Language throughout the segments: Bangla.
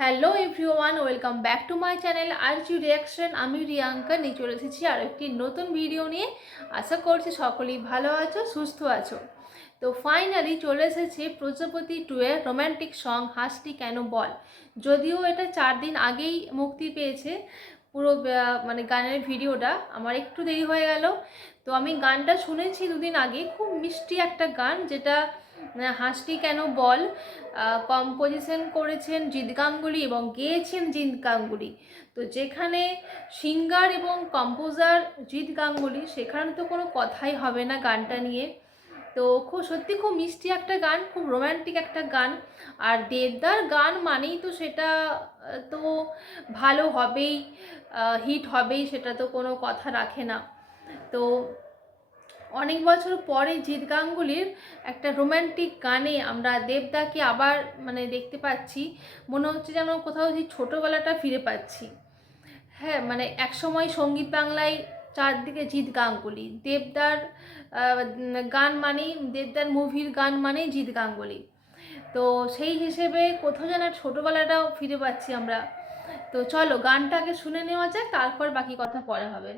Hello everyone, welcome back to my channel RG reaction. আমি রিয়াঙ্কা নিয়ে চলে এসেছি আর একটি নতুন ভিডিও নিয়ে। আশা করছি সকলেই ভালো আছো, সুস্থ আছো। তো ফাইনালি চলে এসেছে প্রজাপতি 2 এর রোম্যান্টিক সং হাসটি কেন বল। যদিও এটা 4 দিন আগেই মুক্তি পেয়েছে পুরো মানে গানের ভিডিওটা, আমার একটু দেরি হয়ে গেল। তো আমি গানটা শুনেছি 2 দিন আগে। খুব মিষ্টি একটা গান, যেটা হাসটি কেন বল কম্পোজিশন করেছেন জিৎ গাঙ্গুলি এবং গেয়েছেন জিৎ গাঙ্গুলি। তো যেখানে সিঙ্গার এবং কম্পোজার জিৎ গাঙ্গুলি, সেখানে তো কোনো কথাই হবে না গানটা নিয়ে। তো সত্যি খুব মিষ্টি একটা গান, খুব রোম্যান্টিক একটা গান। আর দেবদার গান মানেই তো সেটা তো ভালো হবেই, হিট হবেই, সেটা তো কোনো কথা রাখে না। তো অনেক বছর পরে জিৎ গাঙ্গুলির একটা রোম্যান্টিক গানে আমরা দেবদাকে আবার মানে দেখতে পাচ্ছি। মনে হচ্ছে যেন কোথাও যে ছোটোবেলাটা ফিরে পাচ্ছি। হ্যাঁ, মানে একসময় সঙ্গীত বাংলায় চারদিকে জিৎ গাঙ্গুলি, দেবদার গান মানেই, দেবদার মুভির গান মানেই জিৎ গাঙ্গুলি। তো সেই হিসেবে কোথাও যেন ছোটোবেলাটাও ফিরে পাচ্ছি আমরা। তো চলো গানটাকে শুনে নেওয়া যাক, তারপর বাকি কথা পরে হবে।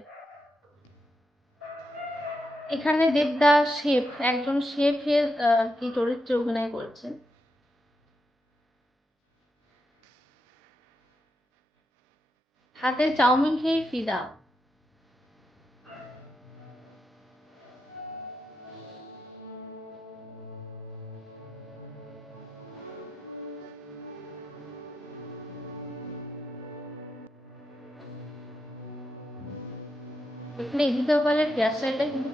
এখানে দেবদাস শেফ, একজন শেফের কি চরিত্রে অভিনয় করেছেন। হাতে চাউমিন খেয়ে ফিদা। এখানে ইদিত পালের হেয়ার স্টাইলটা কিন্তু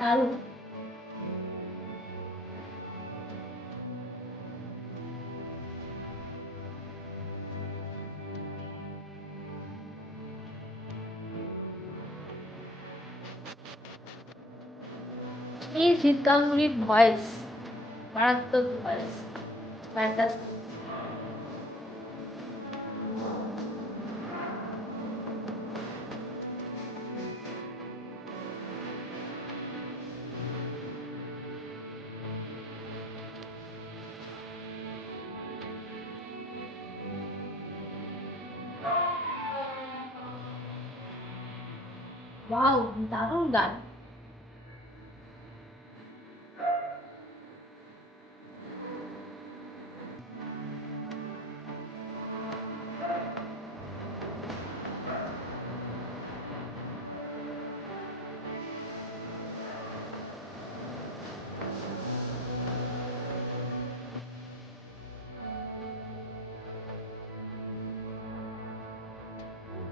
দারুণ। এই জিৎ গাঙ্গুলির ভয়েস, মারাত্মক ভয়েস, ফ্যান্টাস্টিক। ওয়াও, দারুণ গান।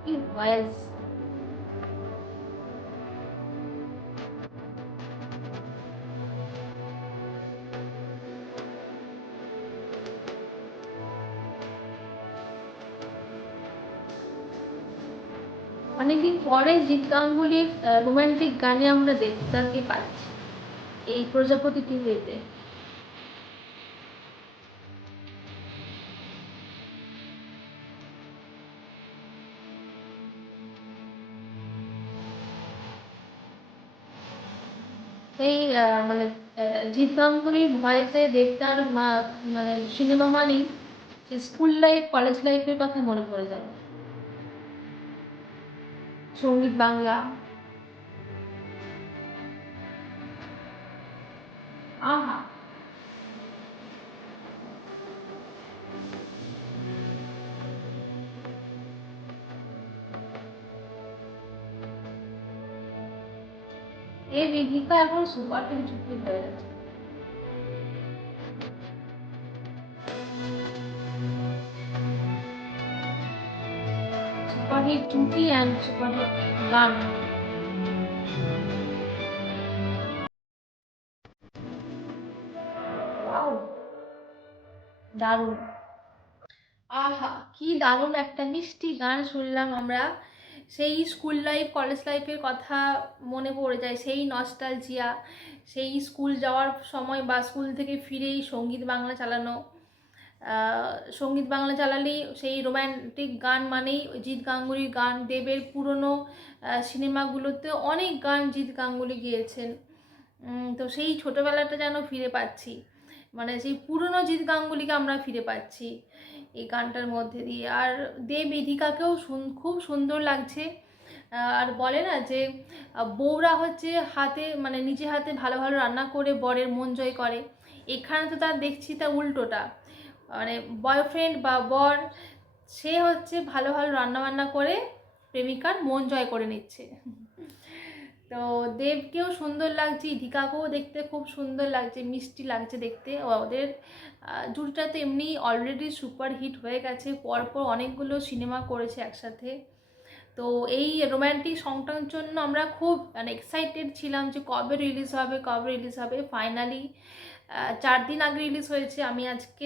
কি ভয়েস। অনেকদিন পরে জিৎ গাঙ্গুলির রোমান্টিক গানে আমরা দেবদাকে পাচ্ছি এই প্রজাপতি টিভিতে। এই মানে জিৎ গাঙ্গুলির ভয়েসে দেবদার মানে সিনেমা মানেই স্কুল লাইফ, কলেজ লাইফের কথা মনে পড়ে যাবে। সঙ্গীত বাংলা। আহা, এই বিধিকা এখন সুপার হিট যুক্তি হয়ে গেছে। সুপার হিট জুটি অ্যান্ড সুপার হিট গান। ওয়াও, দারুণ। আহা, কি দারুণ একটা মিষ্টি গান শুনলাম আমরা। সেই স্কুল লাইফ, কলেজ লাইফের কথা মনে পড়ে যায়, সেই নস্টালজিয়া, সেই স্কুল যাওয়ার সময় বা স্কুল থেকে ফিরেই সঙ্গীত বাংলা চালানো। সঙ্গীত বাংলা চালালেই সেই রোম্যান্টিক গান মানেই জিৎ গাঙ্গুলির গান। দেবের পুরনো সিনেমাগুলোতে অনেক গান জিৎ গাঙ্গুলি গেয়েছেন। তো সেই ছোটোবেলাটা যেন ফিরে পাচ্ছি, মানে সেই পুরনো জিৎ গাঙ্গুলিকে আমরা ফিরে পাচ্ছি এই গানটার মধ্যে দিয়ে। আর দেব ইধিকাকেও খুব সুন্দর লাগছে। আর বলে না যে বউরা হচ্ছে হাতে, মানে নিজে হাতে ভালো ভালো রান্না করে বরের মন জয় করে। এখানে তো তার দেখছি তা উল্টোটা, মানে বয়ফ্রেন্ড বা বর সে হচ্ছে ভালো ভালো রান্নাবান্না করে প্রেমিকার মন জয় করে নিচ্ছে। তো দেবকেও সুন্দর লাগছে, ইধিকাকেও দেখতে খুব সুন্দর লাগছে, মিষ্টি লাগছে দেখতে। ওদের জুটিটা তো এমনি অলরেডি সুপার হিট হয়ে গেছে, পরপর অনেকগুলো সিনেমা করেছে একসাথে। তো এই রোম্যান্টিক সংটার জন্য আমরা খুব মানে এক্সাইটেড ছিলাম যে কবে রিলিজ হবে, কবে রিলিজ হবে। ফাইনালি 4 দিন আগে রিলিজ হয়েছে। আমি আজকে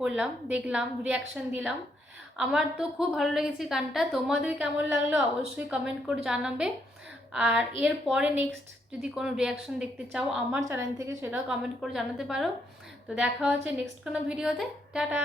করলাম, দেখলাম, রিয়াকশান দিলাম। আমার তো খুব ভালো লেগেছে গানটা। তোমাদের কেমন লাগলো অবশ্যই কমেন্ট করে জানাবে। আর এর পরে নেক্সট যদি কোনো রিয়াকশান দেখতে চাও আমার চ্যানেল থেকে, সেটাও কমেন্ট করে জানাতে পারো। তো দেখা হচ্ছে নেক্সট কোনো ভিডিওতে। টাটা।